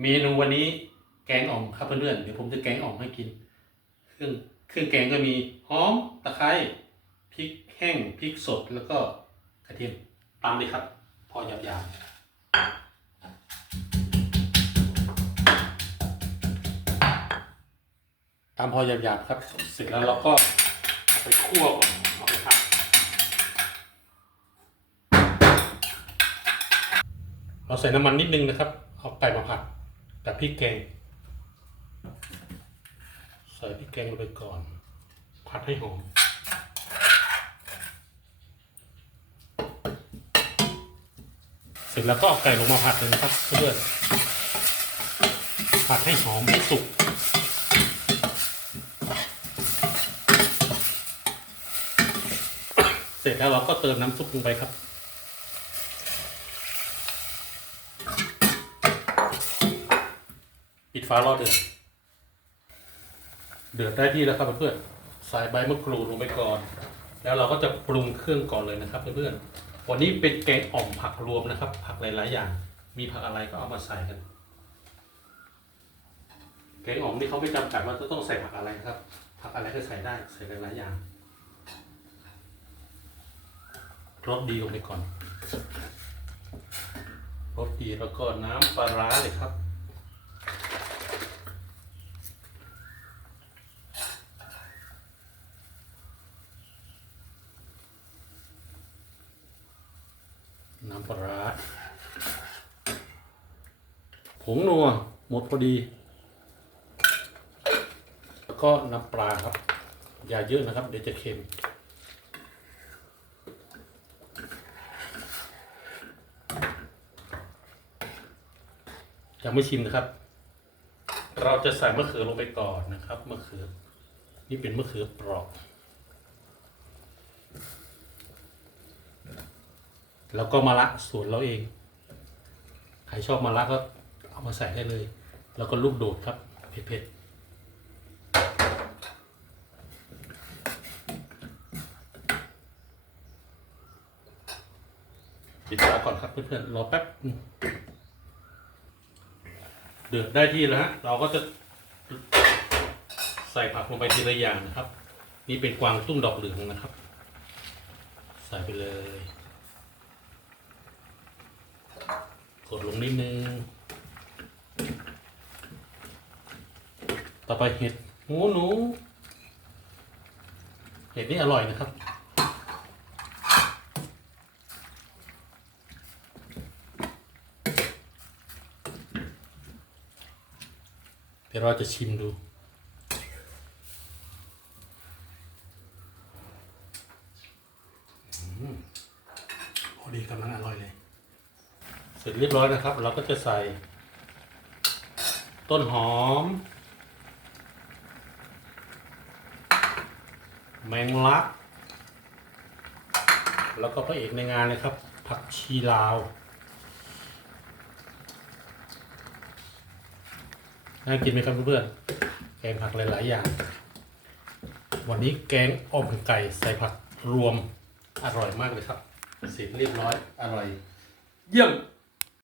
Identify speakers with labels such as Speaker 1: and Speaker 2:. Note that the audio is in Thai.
Speaker 1: เมนูวันนี้แกงอ่อมครับเพื่อนๆเดี๋ยวผมจะแกงอ่อมให้กิน เครื่องเครื่องแกงก็มีหอมตะไคร้พริกแห้งพริกสดแล้วก็กระเทียมตามเลยครับ พอหยาบๆตามพอหยาบๆครับ เสร็จแล้วเราก็เอาไปคั่วก่อนเอาไปผัดเราใส่น้ำมันนิดนึงนะครับ เอาไก่มาผัด กับพริกแกง ใส่พริกแกงลงไปก่อนผัดให้หอมเสร็จแล้วก็เอาไก่ลงมาผัดเลยนะครับเพื่อนผัดให้หอมให้สุกเสร็จแล้วเราก็เติมน้ำซุปลงไปครับ ปิดฝารอเดือด เดือดได้ที่แล้วครับเพื่อนๆ ใส่ใบมะกรูดลงไปก่อน แล้วเราก็จะปรุงเครื่องก่อนเลยนะครับเพื่อนๆ วันนี้เป็นแกงอ่อมผักรวมนะครับ ผักหลายๆอย่าง มีผักอะไรก็เอามาใส่กัน แกงอ่อมนี่เขาไม่จำกัดว่าจะต้องใส่ผักอะไรครับ ผักอะไรก็ใส่ได้ ใส่หลายๆอย่างรสดีลงไปก่อนรสดีแล้วก็น้ำปลาร้าเลยครับ ปลาผงนัวหมดพอดี แล้วก็น้ำปลาครับ อย่าเยอะนะครับ เดี๋ยวจะเค็ม ยังไม่ชิมนะครับ เราจะใส่มะเขือลงไปก่อนนะครับ มะเขือ นี่เป็นมะเขือเปราะ แล้วก็มะระสูตรเราเอง ใครชอบมะระก็เอามาใส่ได้เลย แล้วก็ลูกโดดครับเผ็ดๆปิดฝาก่อนครับเพื่อนๆรอแป๊บเดือดได้ที่แล้วฮะเราก็จะใส่ผักลงไปทีละอย่างนะครับ นี่เป็นกวางตุ้งดอกเหลืองนะครับ ใส่ไปเลย กดลงนิดนึง ต่อไปเห็ดหมูหนู เห็ดนี่อร่อยนะครับ เดี๋ยวเราจะชิมดูพอดีกำลังอร่อย ร็จเรียบร้อยนะครับ เราก็จะใส่ ต้นหอม แมงลัก แล้วก็พระเอกในงานเลยครับ ผักชีลาวน่ากินไหมครับเพื่อนๆแกงผักหลายๆอย่าง วันนี้แกงอ่อมไก่ใส่ผักรวมอร่อยมากเลยครับเสร็จเรียบร้อยอร่อย เยี่ยม